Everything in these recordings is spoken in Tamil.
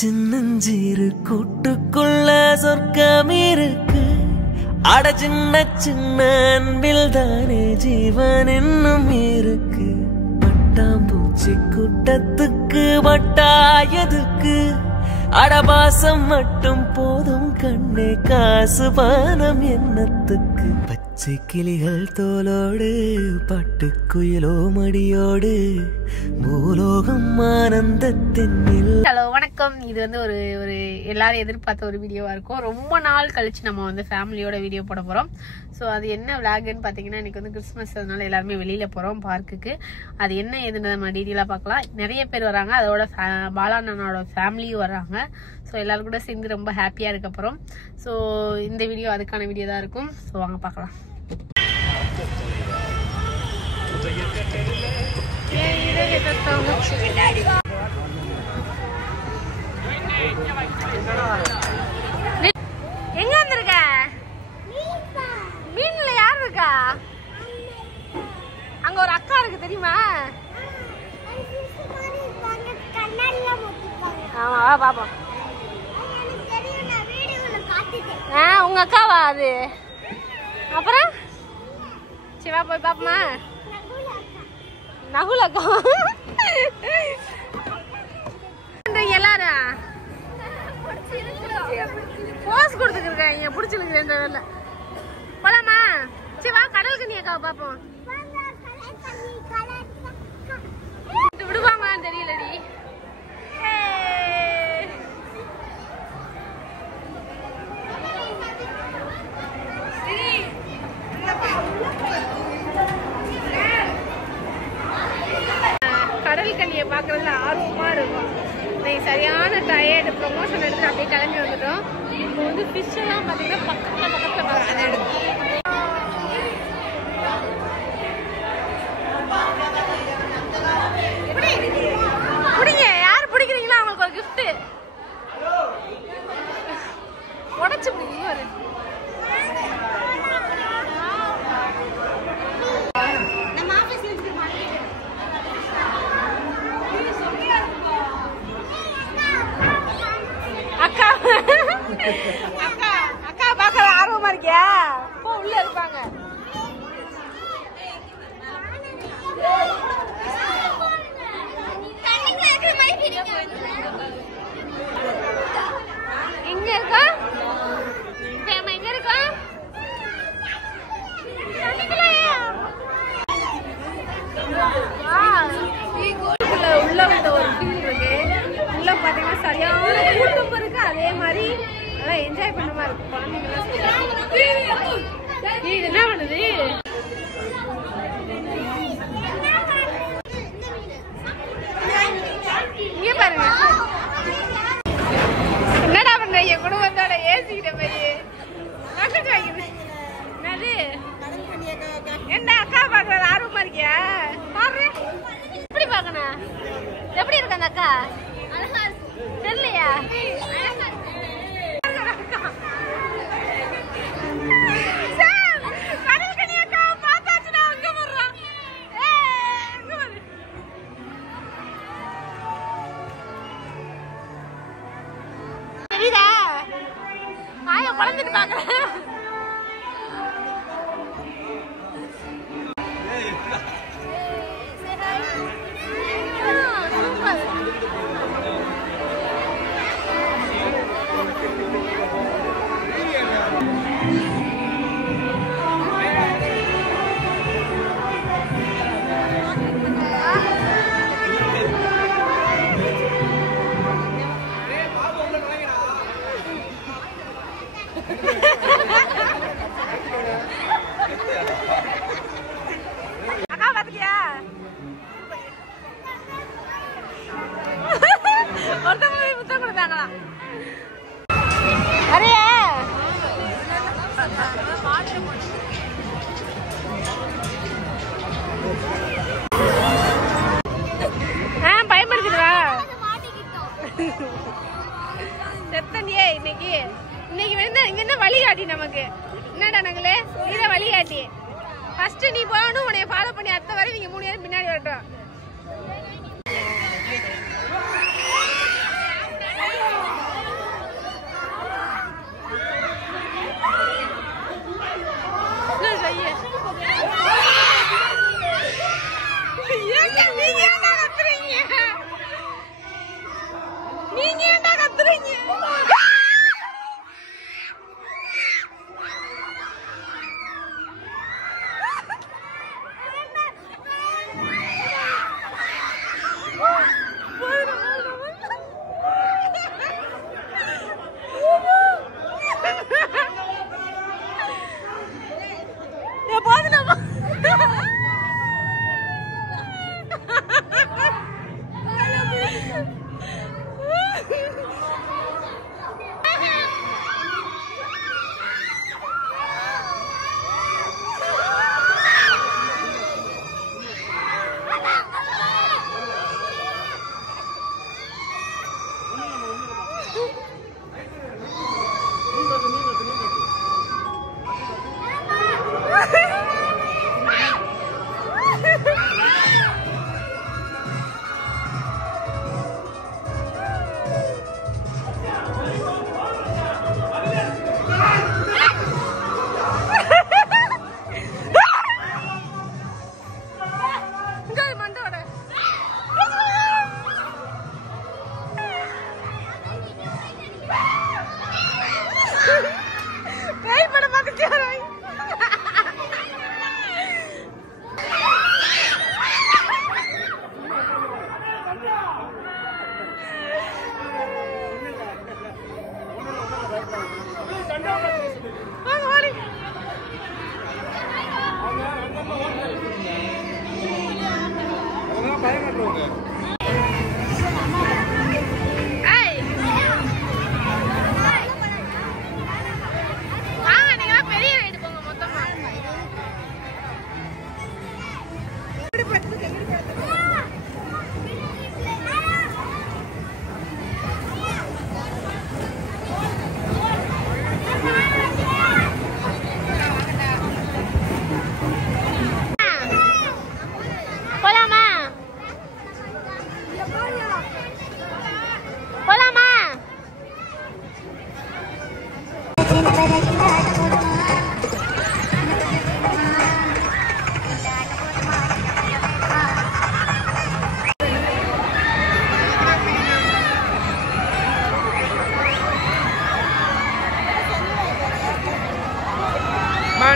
சின்னஞ்சிறு கூட்டுக்குள்ள சொர்க்கம் இருக்கு. அட சின்ன சின்ன அன்பில் தானே ஜீவன் இன்னும் இருக்கு. பட்டாம்பூச்சி கூட்டத்துக்கு வட்டாயதுக்கு அடபாசம் மட்டும் போதும் கண்ணே, காசு பானம் என்னத்துக்கு. பச்சை கிளிகள் தோலோடு பட்டுக்குயிலோ மடியோடு பூலோகம் ஆனந்தத்தின். ஹலோ வணக்கம். இது வந்து ஒரு எல்லாரும் எதிர்பார்த்த ஒரு வீடியோவா இருக்கும். ரொம்ப நாள் கழிச்சு நம்ம வந்து ஃபேமிலியோட வீடியோ போட போறோம். ஸோ அது என்ன விளாக்னு பார்த்தீங்கன்னா, இன்னைக்கு வந்து கிறிஸ்மஸ், அதனால எல்லாருமே வெளியில போறோம் பார்க்குக்கு. அது என்ன ஏதுன்னு நம்ம டீட்டெயிலாக பார்க்கலாம். நிறைய பேர் வராங்க, அதோட பாலாண்ணனோட ஃபேமிலியும் வர்றாங்க. ஸோ எல்லாரும் கூட சேர்ந்து ரொம்ப ஹாப்பியா இருக்க போறோம். ஸோ இந்த வீடியோ அதுக்கான வீடியோ தான் இருக்கும். ஸோ வாங்க பார்க்கலாம். எங்க வந்திருக்க? மீன்ல யார் இருக்கா? அங்க ஒரு அக்கா இருக்கு தெரியுமா? ஆமா வா பாப்போம். உங்க அக்காவா அது? அப்புறம் சிவா போய் பாப்போமா? நகுல் அக்கா எல்லாரும் போஸ் கொடுத்துருக்காங்க. பிடிச்சிருக்குறேன். போலாமா? சிவா கடலுக்கு நீ அக்காவை பாப்போம். விடுவாங்களான்னு தெரியலடி. கடல் கண்ணியை பாக்குறதுல ஆர்வமா இருக்கும். சரியான டயர்டு ப்ரொமோஷன் எடுத்து அப்படியே கிளம்பி வந்துட்டோம். இப்போ வந்து ஃபிஷ் எல்லாம் பாத்தீங்கன்னா பக்கத்துல பிடிங்க. யாரு பிடிக்கிறீங்களோ அவங்களுக்கு ஒரு கிஃப்ட். உடச்சு பிடிங்க. அக்கா அக்கா அக்கா பாக்க ஆர்வமா இருக்கியா? போ உள்ள இருப்பாங்க. எங்க இருக்கா? எங்க இருக்கா? உள்ள வந்த ஒரு ஃபீல் இருக்கு. உள்ள பாத்தீங்கன்னா சரியான கூட்டம் இருக்கு. அதே மாதிரி நல்லா என்ஜாய் பண்ண மாதிரி இருக்கு. குழந்தைங்க என்ன பண்ணுது? இங்க பாருங்க. என்னடா பண்ற? என் குடும்பத்தோட ஏசிக்கிட்ட போய் என்னது? என்ன அக்கா பாக்குறது ஆர்வமா இருக்கியா? பாரு எப்படி பாக்கணும். எப்படி இருக்கு அந்த அக்கா? தெரியலையா? தெரியுதா? ஆயா குழந்தைட்டு பாக்குறேன். அக்கா பாத்தியா? ஒருத்தவங்க முத்தம் கொடுத்தாங்களா? அரே பயன்படுத்திடுவா செத்தனியே. இன்னைக்கு வந்து இங்க என்ன வழிகாட்டி நமக்கு? என்னடா நாங்களே நீதான் வழிகாட்டி. ஃபர்ஸ்ட் நீ போகணும். உன்னைய ஃபாலோ பண்ணி அத்தை வரை நீங்க 3 பேரும் பின்னாடி வரட்டும்.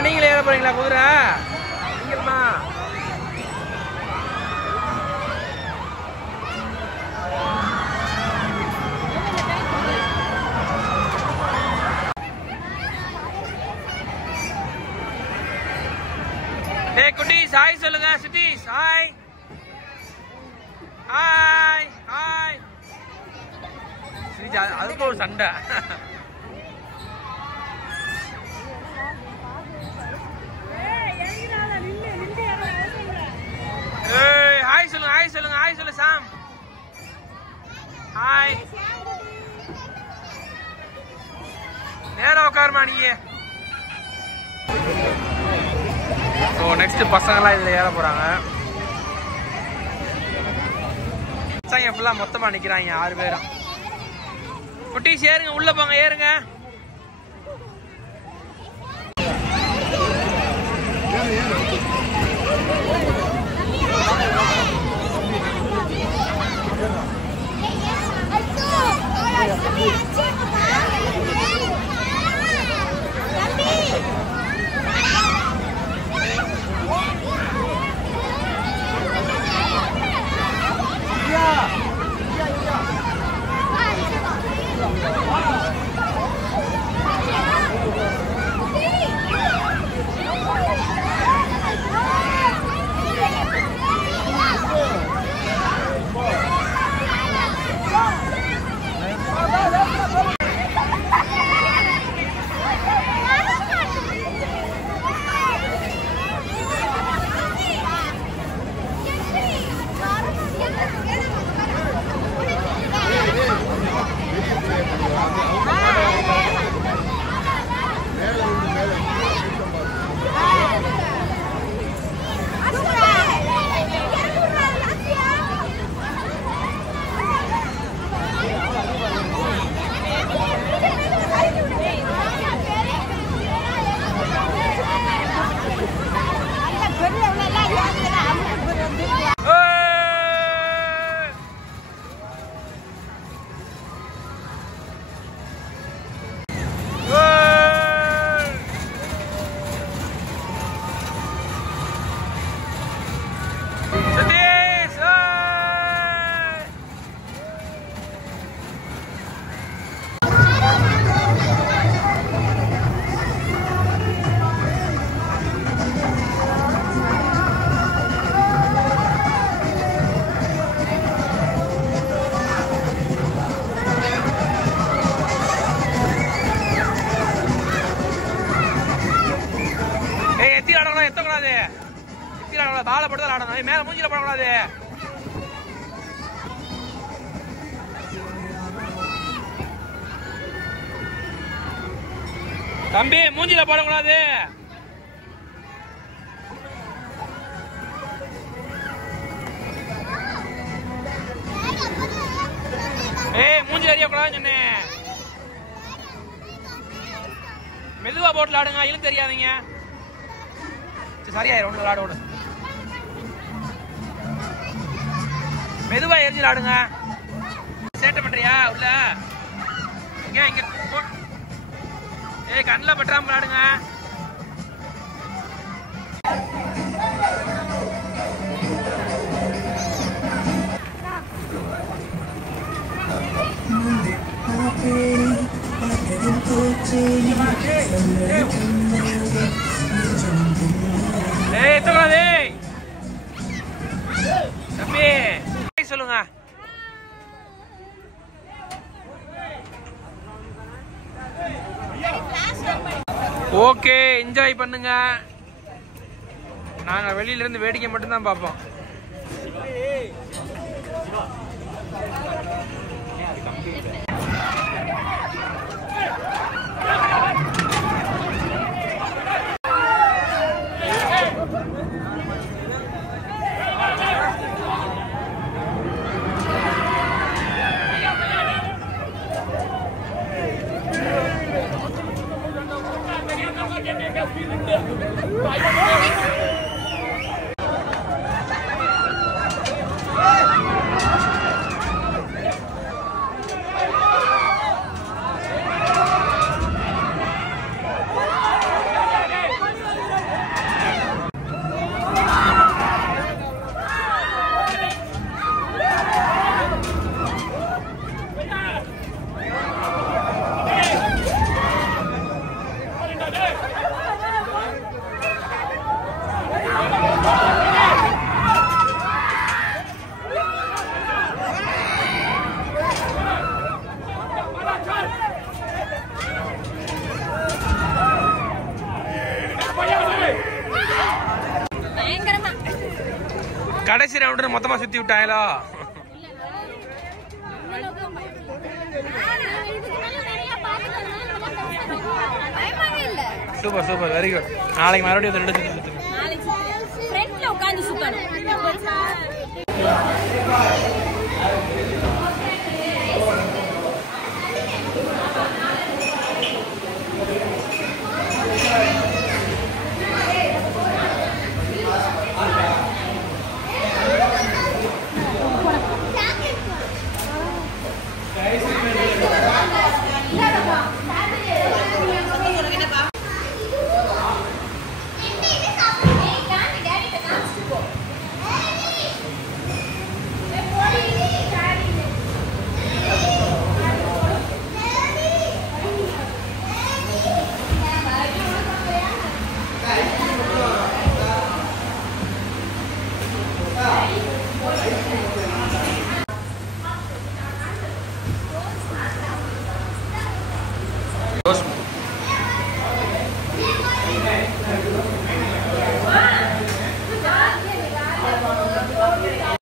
நீங்களே ஏற போறீங்களா குதிரை? நீங்கம்மா குட்டீஸ் ஹாய் சொல்லுங்க. Cities hi hi hi. அதுக்கு ஒரு சண்டை. ஹாய் சொல்லுங்க ஹாய் சொல்லுங்க ஹாய் சொல்லு சாம். ஹாய். நேரா உட்காருமா நீங்க. ஸோ நெக்ஸ்ட் பசங்களாம் இதில் ஏற போகிறாங்க. பசங்க ஃபுல்லாக மொத்தமாக நிற்கிறாங்க 6 பேரும். குட்டீஸ் ஏறுங்க, உள்ளே போங்க, ஏறுங்க. பாலை போட்டு தான் ஆடணும். மேல மூஞ்சில போடக்கூடாது. தம்பி மூஞ்சில போடக்கூடாது. மூஞ்சில அறியக்கூடாதுன்னு சொன்னேன். மெதுவா போட்டு ஆடுங்க, இழுத்து தெரியாதீங்க. சரியா ஒன்று விளாட விடு. மெதுவா எரிஞ்சு ஆடுங்க. சேட்டை பண்றியா உள்ள? இங்க கண்ணில் பற்றாம விளாடுங்க. தம்பி சொல்லுங்க. ஓகே, என்ஜாய் பண்ணுங்க. நாங்க வெளியில இருந்து வேடிக்கை மட்டும்தான் பார்ப்போம். கடைசி ரவுண்டு மொத்தமா சுத்தி விட்டாங்களோ? Super super, very good. நாளைக்கு மறுபடியும் 2 சுத்தி சுத்துங்க. ஃப்ரண்ட்ல உட்கார்ந்து சுத்தணும்.